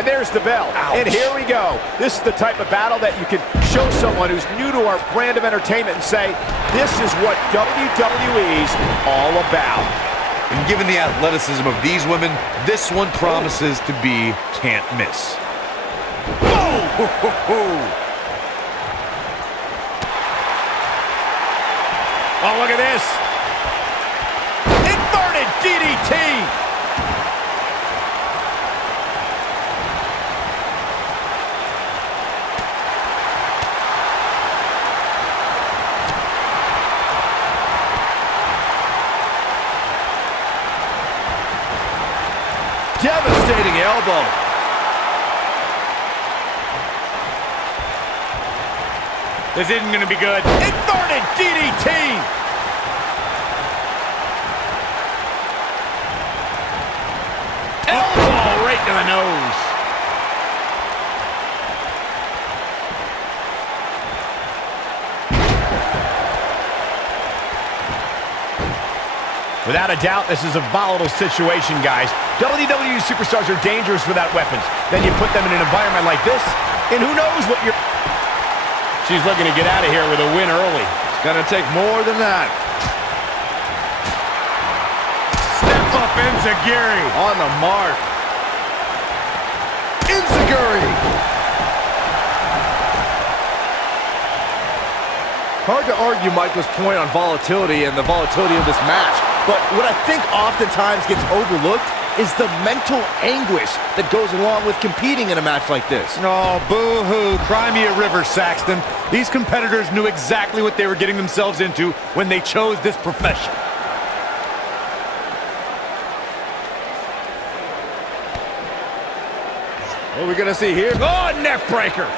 And there's the bell. Ouch. And here we go. This is the type of battle that you can show someone who's new to our brand of entertainment and say, this is what WWE's all about. And given the athleticism of these women, this one promises to be can't miss. Oh, look at this. Inverted DDT. Devastating elbow. This isn't going to be good. Inverted DDT. Elbow right to the nose. Without a doubt, this is a volatile situation, guys. WWE superstars are dangerous without weapons. Then you put them in an environment like this, and who knows what you're... She's looking to get out of here with a win early. It's gonna take more than that. Step up Enziguri. On the mark. Enziguri. Hard to argue Michael's point on volatility and the volatility of this match, but what I think oftentimes gets overlooked is the mental anguish that goes along with competing in a match like this. Oh, boo-hoo. Cry me a river, Saxton. These competitors knew exactly what they were getting themselves into when they chose this profession. What are we gonna see here? Oh, neck breaker.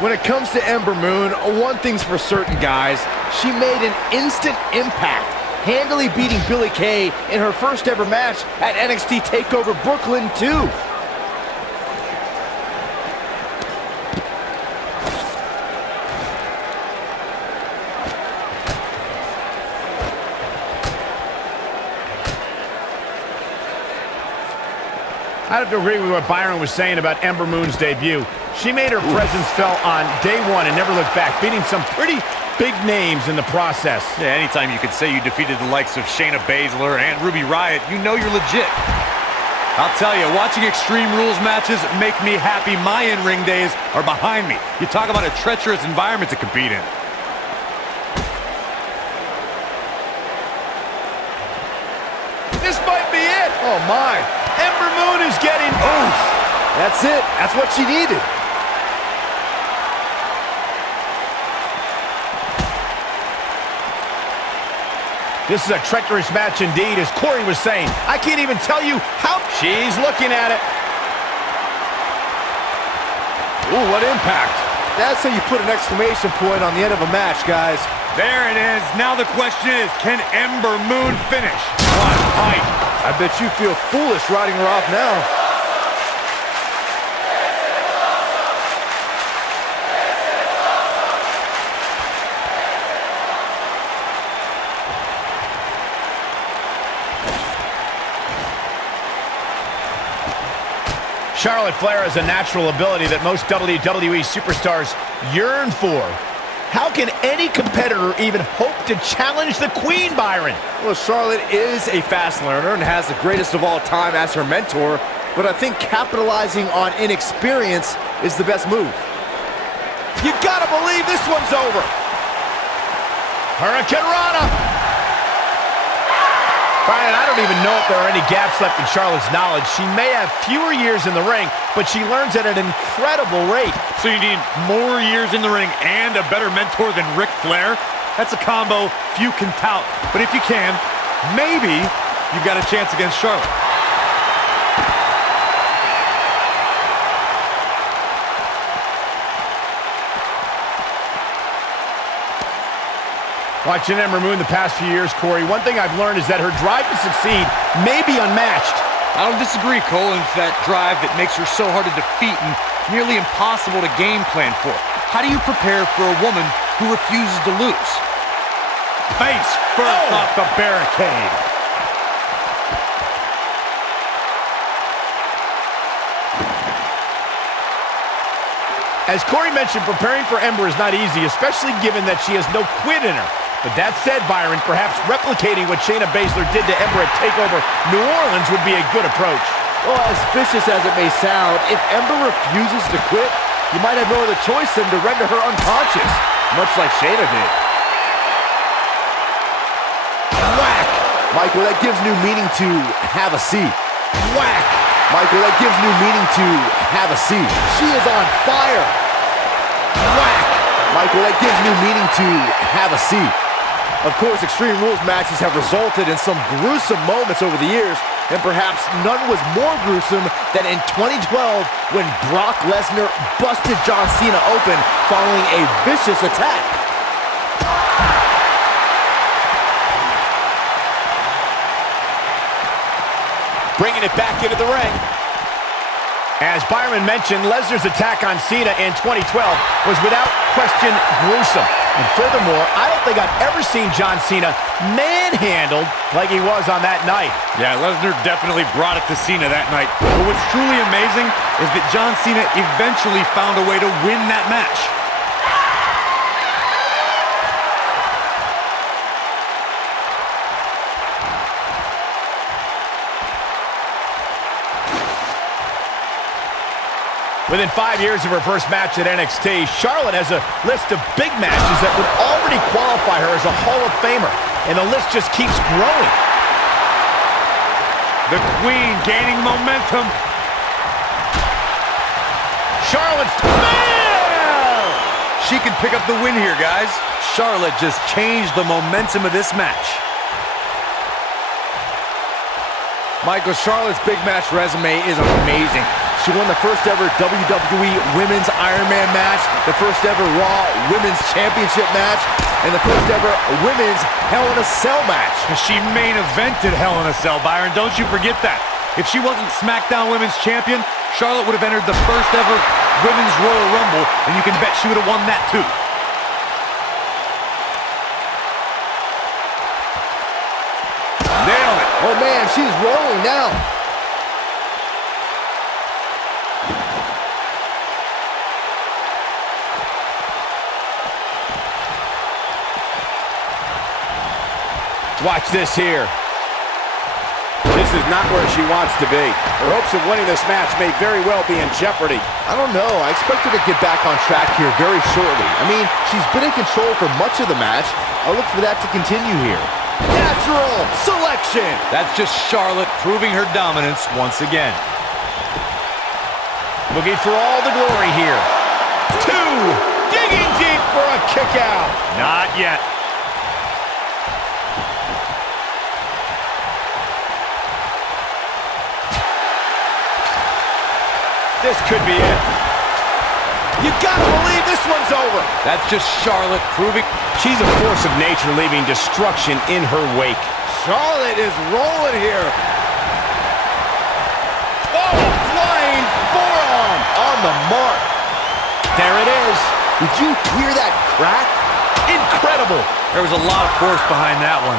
When it comes to Ember Moon, one thing's for certain, guys. She made an instant impact, handily beating Billie Kay in her first ever match at NXT TakeOver Brooklyn 2. I have to agree with what Byron was saying about Ember Moon's debut. She made her presence felt on day one and never looked back, beating some pretty big names in the process. Yeah, anytime you could say you defeated the likes of Shayna Baszler and Ruby Riott, you know you're legit. I'll tell you, watching Extreme Rules matches make me happy my in-ring days are behind me. You talk about a treacherous environment to compete in. This might be it. Oh, my. Ember Moon is getting... Oh, that's it. That's what she needed. this is a treacherous match indeed, as Corey was saying. I can't even tell you how... She's looking at it. Ooh, what impact. That's how you put an exclamation point on the end of a match, guys. There it is. Now the question is, can Ember Moon finish? What fight. I bet you feel foolish riding her off now. Charlotte Flair has a natural ability that most WWE superstars yearn for. How can any competitor even hope to challenge the Queen, Byron? Well, Charlotte is a fast learner and has the greatest of all time as her mentor, but I think capitalizing on inexperience is the best move. You gotta believe this one's over. Hurricane Rana. Brian, I don't even know if there are any gaps left in Charlotte's knowledge. She may have fewer years in the ring, but she learns at an incredible rate. So you need more years in the ring and a better mentor than Ric Flair? That's a combo few can tout. But if you can, maybe you've got a chance against Charlotte. Watching Ember Moon the past few years, Corey, one thing I've learned is that her drive to succeed may be unmatched. I don't disagree, Cole. It's that drive that makes her so hard to defeat and nearly impossible to game plan for. How do you prepare for a woman who refuses to lose? Face first off the barricade. As Corey mentioned, preparing for Ember is not easy, especially given that she has no quit in her. But that said, Byron, perhaps replicating what Shayna Baszler did to Ember at TakeOver New Orleans would be a good approach. Well, as vicious as it may sound, if Ember refuses to quit, you might have no other choice than to render her unconscious, much like Shayna did. Whack! Michael, that gives new meaning to have a seat. Whack! Michael, that gives new meaning to have a seat. She is on fire. Whack! Michael, that gives new meaning to have a seat. Of course, Extreme Rules matches have resulted in some gruesome moments over the years, and perhaps none was more gruesome than in 2012 when Brock Lesnar busted John Cena open following a vicious attack. Bringing it back into the ring. As Byron mentioned, Lesnar's attack on Cena in 2012 was without question gruesome. And furthermore, I don't think I've ever seen John Cena manhandled like he was on that night. Yeah, Lesnar definitely brought it to Cena that night. But what's truly amazing is that John Cena eventually found a way to win that match. Within 5 years of her first match at NXT, Charlotte has a list of big matches that would already qualify her as a Hall of Famer, and the list just keeps growing. The Queen gaining momentum. Charlotte's... Man! She can pick up the win here, guys. Charlotte just changed the momentum of this match. Michael, Charlotte's big match resume is amazing. She won the first ever WWE Women's Iron Man match, the first ever Raw Women's Championship match, and the first ever Women's Hell in a Cell match. She main evented Hell in a Cell, Byron. Don't you forget that. If she wasn't SmackDown Women's Champion, Charlotte would have entered the first ever Women's Royal Rumble, and you can bet she would have won that too. Nailed it. Oh man, she's rolling now. Watch this here. This is not where she wants to be. Her hopes of winning this match may very well be in jeopardy. I don't know. I expect her to get back on track here very shortly. I mean, she's been in control for much of the match. I'll look for that to continue here. Natural selection. That's just Charlotte proving her dominance once again. Looking for all the glory here. 2, digging deep for a kick out. Not yet. This could be it. You gotta believe this one's over. That's just Charlotte proving she's a force of nature, leaving destruction in her wake. Charlotte is rolling here. Oh, a flying forearm on the mark. There it is. Did you hear that crack? Incredible. There was a lot of force behind that one.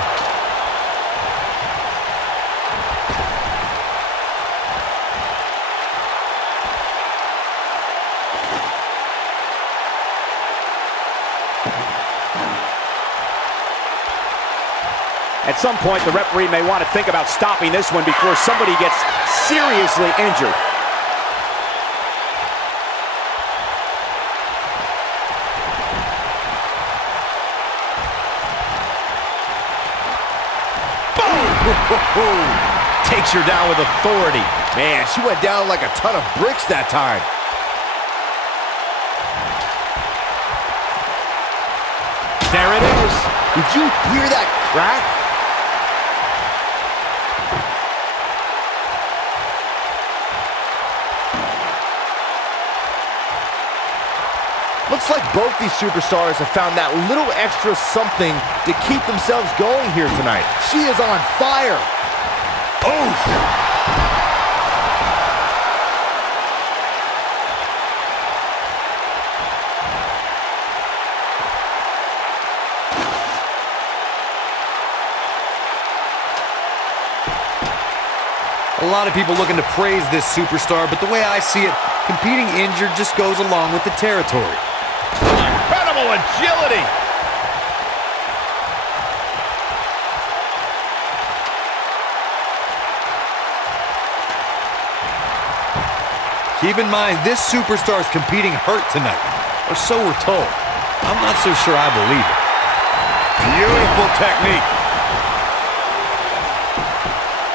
At some point, the referee may want to think about stopping this one before somebody gets seriously injured. Boom! Takes her down with authority. Man, she went down like a ton of bricks that time. There it is. Did you hear that crack? Looks like both these superstars have found that little extra something to keep themselves going here tonight. She is on fire. Oof. A lot of people looking to praise this superstar, but the way I see it, competing injured just goes along with the territory. Incredible agility. Keep in mind, this superstar is competing hurt tonight, or so we're told. I'm not so sure I believe it. Beautiful technique.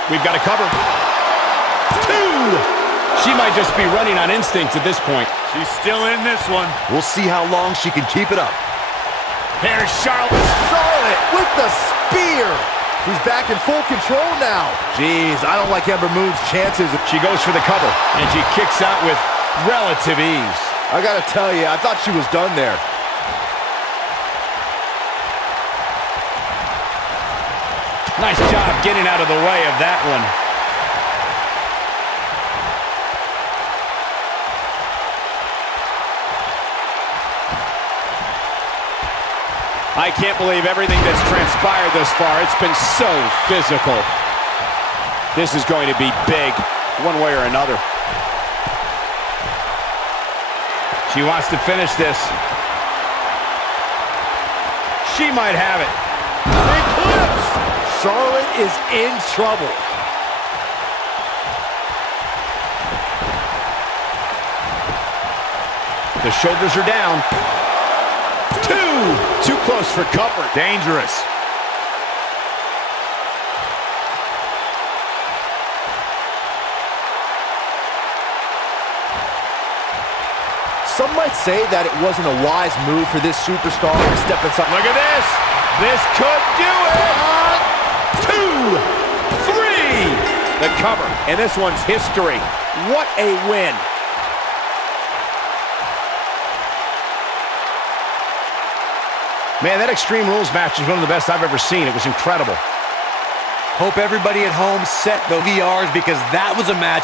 We've got to cover. 2. She might just be running on instinct at this point. She's still in this one. We'll see how long she can keep it up. Here's Charlotte. Charlotte with the spear. She's back in full control now. Jeez, I don't like Ember Moon's chances. She goes for the cover, and she kicks out with relative ease. I gotta tell you, I thought she was done there. Nice job getting out of the way of that one. I can't believe everything that's transpired thus far. It's been so physical. This is going to be big, one way or another. She wants to finish this. She might have it. Eclipse! Charlotte is in trouble. The shoulders are down. 2! Too close for comfort. Dangerous. Some might say that it wasn't a wise move for this superstar to step inside. Look at this. This could do it. 2, 3. The cover. And this one's history. What a win. Man, that Extreme Rules match is one of the best I've ever seen. It was incredible. Hope everybody at home set the VRs because that was a match